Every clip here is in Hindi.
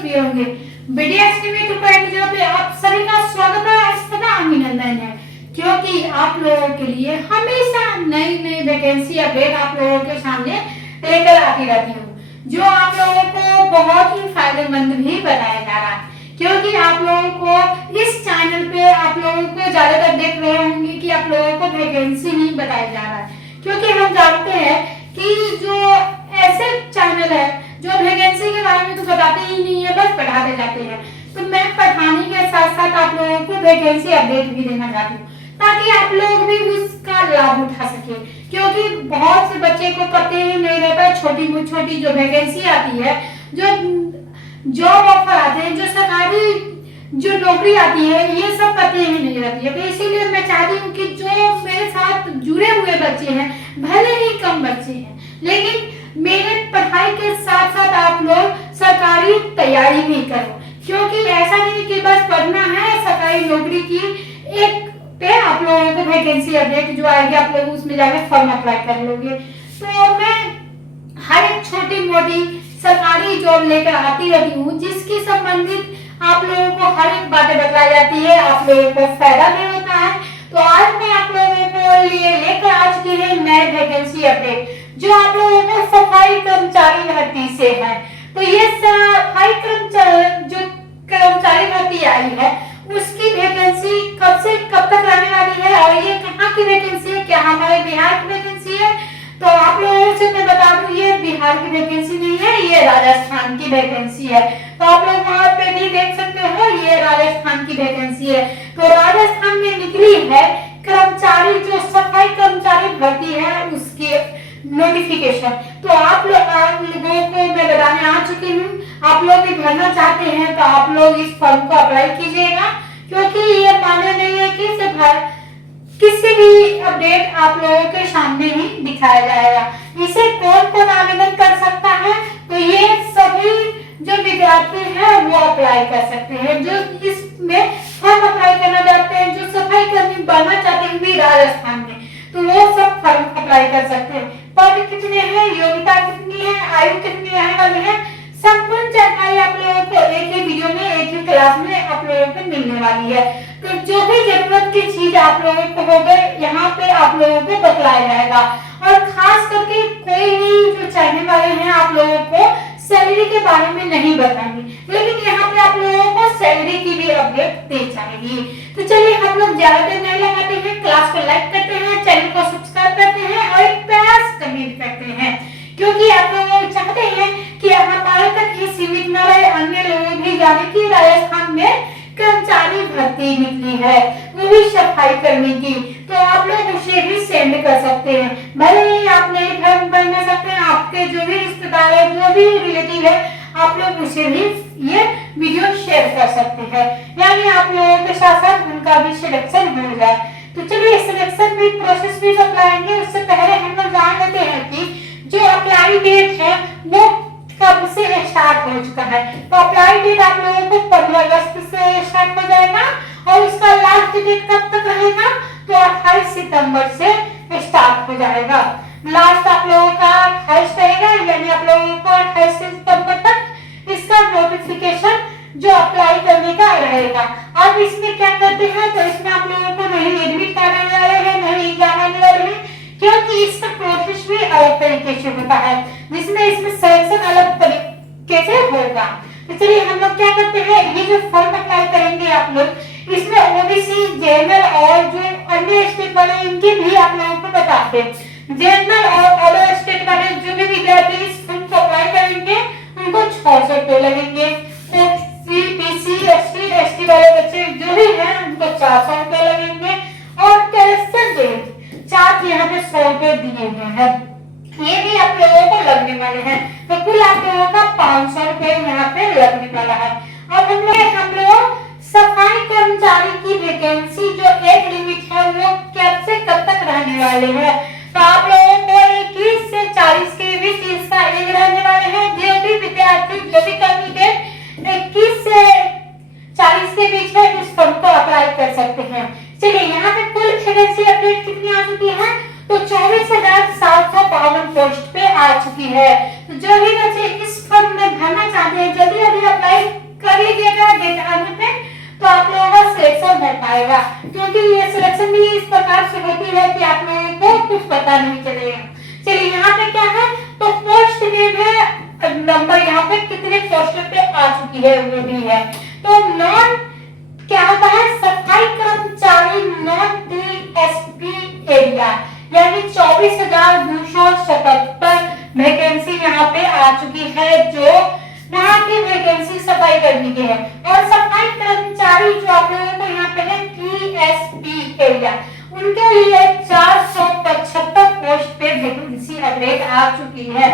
पोस्ट भी होंगे। वीडियो एस्टिमेट 2.0 पे आप सभी का स्वागत है तथा अभिनंदन है, क्योंकि आप लोगों के लिए हमेशा नई नई वैकेंसी अपडेट आप लोगों के सामने लेकर आती रहती हूँ, जो आप लोगों को बहुत ही फायदेमंद भी बताया जा रहा है। क्योंकि आप लोगों को इस चैनल पे आप लोगों को ज्यादातर देख रहे होंगे कि आप लोगों को वैकेंसी नहीं बताया जा रहा है, क्योंकि हम जानते हैं कि जो ऐसे चैनल है जो वैकेंसी के बारे में तो बताते ही नहीं है, बस पढ़ाते जाते हैं। तो मैं पढ़ाने के साथ साथ आप लोगों को वैकेंसी अपडेट भी देना चाहती हूँ, ताकि आप लोग भी उसका लाभ उठा सके। क्योंकि बहुत से बच्चे को पता ही नहीं रहता, छोटी छोटी जो वैकेंसी आती है, जो जॉब ऑफर आते हैं, जो सरकारी जो नौकरी आती है, ये सब पता ही नहीं रहती है। तो इसीलिए मैं चाहती हूँ कि जो मेरे साथ जुड़े हुए बच्चे हैं, भले ही कम बच्चे हैं, लेकिन मेरे पढ़ाई के साथ साथ आप लोग सरकारी तैयारी भी करो। क्योंकि ऐसा नहीं कि बस पढ़ना है, सरकारी नौकरी की एक पे आप लोगों को वैकेंसी अपडेट जो आएगी, आप लोग उसमें जाके फॉर्म अप्लाई कर लोगे। तो मैं हर एक छोटी मोटी सरकारी जॉब लेकर आती रहती हूँ, जिसकी संबंधित आप लोगों को हर एक बातें बताई जाती है, आप लोगों को फायदा भी होता है। तो आज मैं आप लोगों को लिए लेकर आ चुकी है नई वैकेंसी अपडेट, जो आप लोगों को सफाई कर्मचारी भर्ती से है। तो ये सफाई कर्मचारी भर्ती आई है, उसकी वैकेंसी कब से कब तक रहने वाली है, और ये कहाँ की वैकेंसी है, क्या हमारे बिहार की वैकेंसी है? तो आप लोगों से मैं बता दूं, ये बिहार की वैकेंसी नहीं है, ये राजस्थान की वैकेंसी है। तो आप लोग वहां पे भी देख सकते हो, ये राजस्थान की वैकेंसी है। तो राजस्थान में निकली है कर्मचारी, जो सफाई कर्मचारी भर्ती है, उसकी नोटिफिकेशन। तो आप लोगों को मैं बताने आ चुकी हूँ, आप लोग भी भरना चाहते हैं तो आप लोग इस फॉर्म को अप्लाई कीजिएगा। क्योंकि ये मान्य नहीं है कि सिर्फ किसी भी अपडेट आप लोगों के सामने ही दिखाया जाएगा। इसे कौन कौन आवेदन कर सकता है? तो ये सभी जो विद्यार्थी हैं वो अप्लाई कर सकते हैं, जो इसमें फॉर्म अप्लाई करना चाहते हैं, जो सफाई कर्मी बनना चाहते हैं भी राजस्थान में, तो वो सब फॉर्म अप्लाई कर सकते हैं। पद कितने हैं, योग्यता कितनी है, आयु कितनी रहने वाली है, संपूर्ण जानकारी आप लोगों को एक ही वीडियो में, एक ही क्लास में आप लोगों को मिलने वाली है। तो जो भी जरूरत की चीज आप लोगों को हो गए, यहाँ पे आप लोगों को बतलाया जाएगा। और खास करके कोई भी जो चाहने वाले हैं, आप लोगों को सैलरी के बारे में नहीं बताएंगे, लेकिन यहाँ पे आप लोगों को सैलरी की भी अपडेट दी जाएगी। तो चलिए हम लोग ज्यादा देर नहीं लगाते हैं, क्लास को लाइक करते हैं, चैनल को सब्सक्राइब करते हैं और एक प्यारा सा कमेंट करते हैं। क्योंकि आप लोग चाहते हैं कि हमारे तक ही सीमित न रहे, अन्य लोग भी जाने की राजस्थान में कर्मचारी भर्ती निकली है, वो भी सफाई कर्मी की। तो आप लोग उसे भी सेंड कर सकते हैं, भले ही आप नहीं भर सकते हैं, आपके जो भी रिश्तेदार है, जो भी रिलेटिव है, आप लोग उसे भी ये वीडियो शेयर कर सकते हैं, यानी आप लोगों के साथ साथ उनका भी सिलेक्शन हो जाए। तो चलिए सिलेक्शन भी प्रोसेस भी बताएंगे। उससे पहले हम लोग जान लेते हैं कि जो अप्लाई डेट है वो कब से स्टार्ट हो चुका है। तो अप्लाई डेट आप लोगों को 15 अगस्त से स्टार्ट हो जाएगा, और उसका लास्ट डेट कब तक रहेगा? तो 28 सितंबर से स्टार्ट हो जाएगा। लास्ट आप लोगों का 28 रहेगा, यानी आप लोगों को 28 सितंबर तक इसका नोटिफिकेशन जो अप्लाई करने का रहेगा। अब इसमें क्या करते हैं, तो इसमें आप लोगों को नहीं एडमिट कार्ड आने वाले हैं, नहीं एग्जाम आने वाले हैं, क्योंकि इसका प्रोसेस भी अलग तरीके से होता है, जिसमें इसमें सिलेक्शन अलग तरीके से होगा। तो चलिए हम लोग क्या करते हैं, ये जो फॉर्म अप्लाई करेंगे आप लोग, इसमें ओबीसी, जनरल और जो अन्य स्टेट वाले, इनके भी आप लोगों को बताते हैं। जनरल और अदर स्टेट वाले जो भी विद्यार्थी इस फॉर्म को अप्लाई करेंगे, उनको 600 रुपए लगेंगे। एससी, बीसी, एसटी, एसटी वाले बच्चे जो भी हैं, उनको 400 रुपए लगेंगे। और कैरेक्टर डेट चार्ज यहाँ पे 100 रुपए दिए गए हैं, ये भी आप लोगों को लगने वाले हैं। तो कुल आप लोगों का 500 रुपए यहाँ पे लगने वाला है। अब हम लोग सफाई कर्मचारी की वैकेंसी जो एज लिमिट है वो कब से कब तक रहने वाले हैं? तो आप लोगों को 21 से 40 के बीच इसका एज रहने वाले हैं। जो भी विद्यार्थी, जो भी कैंडिडेट 21 से 40 के बीच है, इस फॉर्म को अप्लाई कर सकते हैं। चलिए यहाँ पे कुल वैकेंसी अपडेट कितनी आ चुकी है? तो 24,752 पोस्ट पे आ चुकी है। तो जो भी बच्चे इस फॉर्म में भरना चाहते हैं जल्दी जल्दी अप्लाई कर लीजिएगा डेट आने पे, तो आप लोगों का सिलेक्शन हो पाएगा। क्योंकि ये सिलेक्शन भी इस प्रकार से होती है कि आप लोगों को कुछ पता नहीं चलेगा। चलिए यहाँ पे क्या है, तो पोस्ट नेम है, नंबर यहाँ पे कितने पोस्ट पे आ चुकी है वो भी है। तो नॉन क्या होता है, सफाई कर्मचारी नॉन टीएसपी एरिया, यानी 24,277 वैकेंसी यहाँ पे आ चुकी है, जो यहाँ की वैकेंसी सफाई करने की है। और सफाई कर्मचारी जो आप लोगों को यहाँ पे है टीएसपी एरिया, उनके लिए 475 पोस्ट पे वैकेंसी अपडेट आ चुकी है।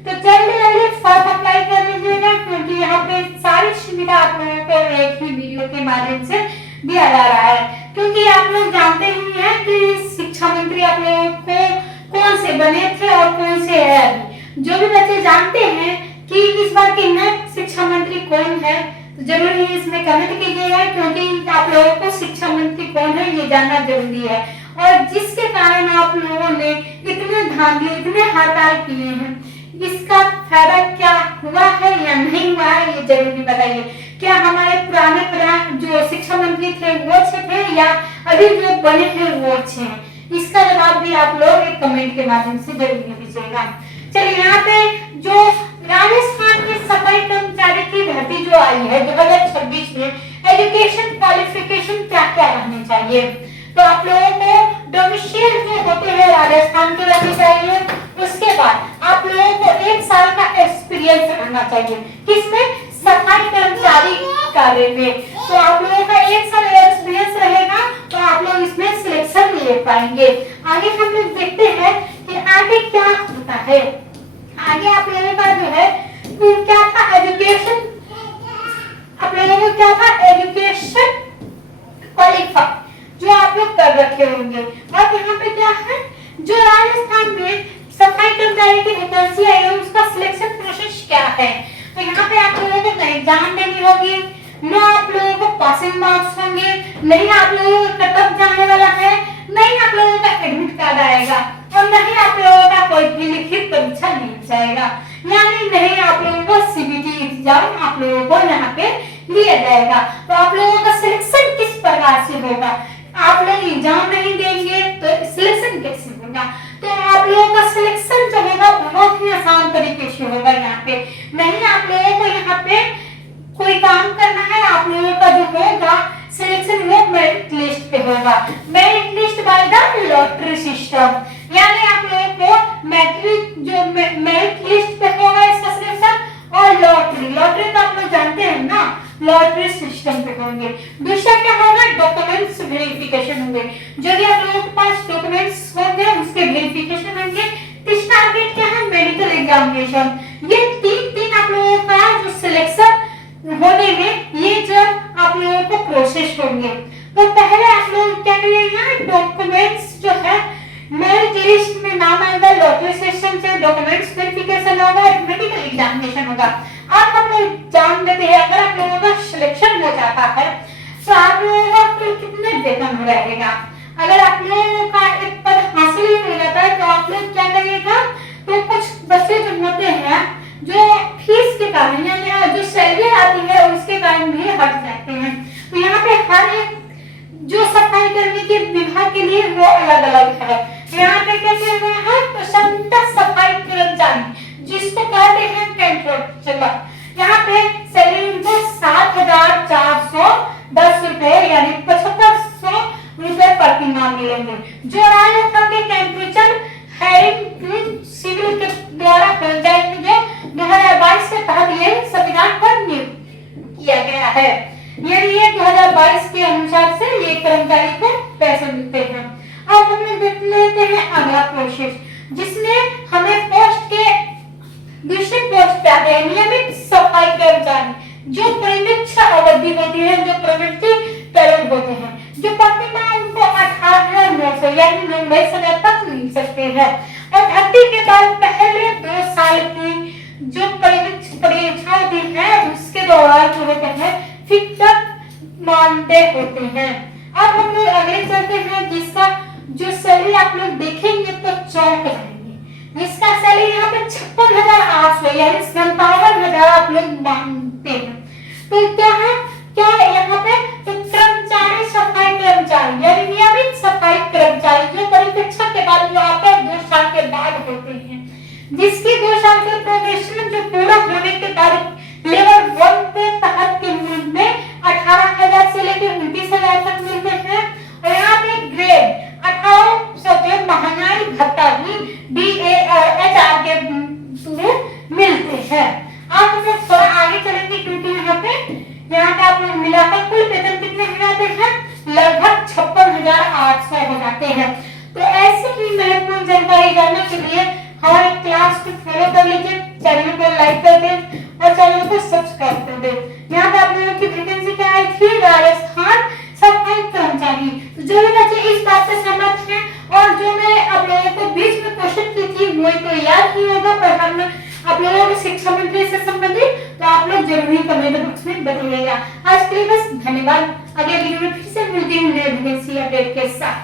तो जल्दी जल्दी फॉर्म अप्लाई कर लीजिएगा, क्योंकि यहाँ पे सारी सुविधा आप लोगों को एक ही वीडियो के माध्यम से दिया जा रहा है। क्योंकि आप लोग जानते ही हैं कि शिक्षा मंत्री आप लोगों को कौन से बने थे और कौन से है अभी। जो भी बच्चे जानते हैं कि इस बार के नए शिक्षा मंत्री कौन है, तो जरूर ही इसमें कमेंट कीजिएगा, क्योंकि आप लोगों को शिक्षा मंत्री कौन है ये जानना जरूरी है। और जिसके कारण आप लोगों ने इतने धांधली, इतने हड़ताल किए हैं, इसका फायदा क्या हुआ है या नहीं हुआ है ये जरूर भी बताइए। क्या हमारे पुराने जो शिक्षा मंत्री थे वो अच्छे थे या अभी जो बने हैं वो अच्छे हैं, इसका जवाब भी आप लोग एक कमेंट के माध्यम से जरूर दीजिएगा। चलिए यहाँ पे जो राजस्थान की सफाई कर्मचारी की भर्ती जो आई है 2026 में, एजुकेशन क्वालिफिकेशन क्या क्या रहनी चाहिए, तो आप लोगों को डोमिसाइल जो होते हैं राजस्थान के रहने चाहिए। उसके बाद आप लोगों को 1 साल का एक्सपीरियंस रहना चाहिए, किसमें, सफाई कर्मचारी कार्य में। तो आप लोगों का 1 साल एक्सपीरियंस रहेगा तो आप लोग इसमें सिलेक्शन ले पाएंगे। आगे हम लोग देखते हैं कि आगे क्या होता है। आगे आप लोगों का जो है क्या था, एजुकेशन, आप लोगों को क्या था, एजुकेशन क्वालिफाई जो आप लोग कर रखे होंगे। और यहाँ पे क्या है, जो राजस्थान में सफाई कर्मचारी की वैकेंसी आई है उसका सिलेक्शन प्रोसेस क्या है। तो यहाँ पे आप लोगों को एग्जाम देनी होगी, न आप लोगों को पासिंग मार्क्स होंगे, नहीं आप लोगों का कटअप जाने वाला है, नहीं आप लोगों का एडमिट कार्ड आएगा, और नहीं आप लोगों का कोई भी लिखित परीक्षा नहीं जाएगा, यानी नहीं आप लोगों को सीबीटी एग्जाम आप लोगों को यहाँ पे लिया जाएगा। तो आप लोगों का सिलेक्शन किस प्रकार से होगा, आप लोग एग्जाम नहीं देंगे तो सिलेक्शन कैसे होगा। तो आप लोगों का सिलेक्शन जो होगा बहुत ही आसान तरीके से होगा। यहाँ पे नहीं आप लोगों को यहाँ पे कोई काम करना है, आप लोगों का जो होगा सिलेक्शन वो मेरिट लिस्ट पे होगा, merit list by the lottery system, यानी आप लोगों को मैट्रिक जो मेरिट लिस्ट पे होगा इसका सिलेक्शन, और लॉटरी तो आप लोग जानते हैं ना, लॉटरी सिस्टम पे होंगे। दूसरा क्या होगा, डॉक्यूमेंट्स वेरिफिकेशन होंगे, जो भी आप लोगों के पास डॉक्यूमेंट्स होंगे उसके वेरिफिकेशन होंगे। तीसरा अपडेट क्या है, मेडिकल एग्जामिनेशन। ये तीन आप लोगों का जो सिलेक्शन होने में ये जब आप लोगों को प्रोसेस होंगे। तो पहले आप लोग क्या करिएगा, डॉक्यूमेंट्स जो है मेरिट लिस्ट में नाम आएगा, लॉटरी सिस्टम से डॉक्यूमेंट्स वेरिफिकेशन होगा, मेडिकल एग्जामिनेशन होगा। अब हम लोग जान लेते हैं अगर आप लोगों का सिलेक्शन हो जाता है तो आप लोगों का कितने वेतन रहेगा। अगर आप लोगों का एक पद हासिल ही हो जाता है तो आप लोग क्या करिएगा, तो कुछ बच्चे जो होते हैं जो फीस के कारण या जो सैलरी आती है उसके कारण भी हट जाते हैं। तो यहाँ पे हर एक जो सफाई कर्मी के विभाग के लिए वो अलग अलग है। यहाँ पे क्या कह रहे हैं, तो संयुक्त सफाई कर्मचारी जिसको कहते हैं कंट्रोलर, यहाँ पे सैलरी उनको 7,410 रुपए यानी 7,500 रुपए प्रति माह मिलेंगे। जो राजस्थान के टेम्परेचर हायरिंग सिविल के द्वारा पंचायत में जो 2022 के तहत ये संविधान पर नियुक्त किया गया है, ये 2022 के अनुसार से ये कर्मचारी को पैसे मिलते हैं। अब हम देख लेते हैं अगला प्रोसेस, जिसमें हमें पोस्ट के दूसरे पोस्ट पे आते हैं नियमित सफाई कर्मचारी, जो परिमित अवधि होती है, जो प्रवृत्ति पैरोल होते हैं, जो प्रति माह उनको 18,900 यानी 90,000 तक मिल सकते हैं। और भर्ती के बाद पहले 2 साल की जो परीक्षा होती है उसके दौरान जो होते हैं फिक्स्ड मानदेय होते हैं। अब हम लोग अगले चलते हैं, जिसका जो सैलरी आप लोग देखेंगे तो चौंक जाएंगे। इसका सैलरी यहाँ पे 56,800 यानी 57,000 हजार आप लोग मांगते हैं। तो क्या है, क्या यहाँ पे तो कर्मचारी, सफाई कर्मचारी यानी नियमित सफाई कर्मचारी जो परीक्षा के बाद यहाँ पे 2 साल के बाद होते हैं, जिसकी 2 साल के प्रोबेशन जो पूरा होने के बाद लेवल 1 पे तहत के में 18,000 से लेकर 29,000 तक मिलते हैं। और यहाँ पे ग्रेड 1800 महंगाई भत्ता भी DAR के थ्रू मिलते हैं। आप हम लोग थोड़ा आगे चलेंगे क्योंकि यहाँ पे आप लोग मिलाकर कुल वेतन कितने हो जाते हैं, लगभग 56,800 हो जाते हैं। तो ऐसे ही महत्वपूर्ण जानकारी जानने के लिए हमारे क्लास को फॉलो कर लीजिए, चैनल को लाइक कर दें और चैनल को सब्सक्राइब कर दें। यहाँ पे आप लोगों की वैकेंसी क्या आई थी, राजस्थान सफाई कर्मचारी। तो जो भी बच्चे इस बात से सहमत हैं और जो मैं आप लोगों को बीच में क्वेश्चन की थी वो तो याद नहीं होगा, पर हम आप लोगों को शिक्षा मंत्री से संबंधित, तो आप लोग जरूर ही कमेंट बॉक्स में बताइएगा। आज के लिए बस धन्यवाद। अगले वीडियो में फिर से मिलती हूँ नए वैकेंसी अपडेट के साथ।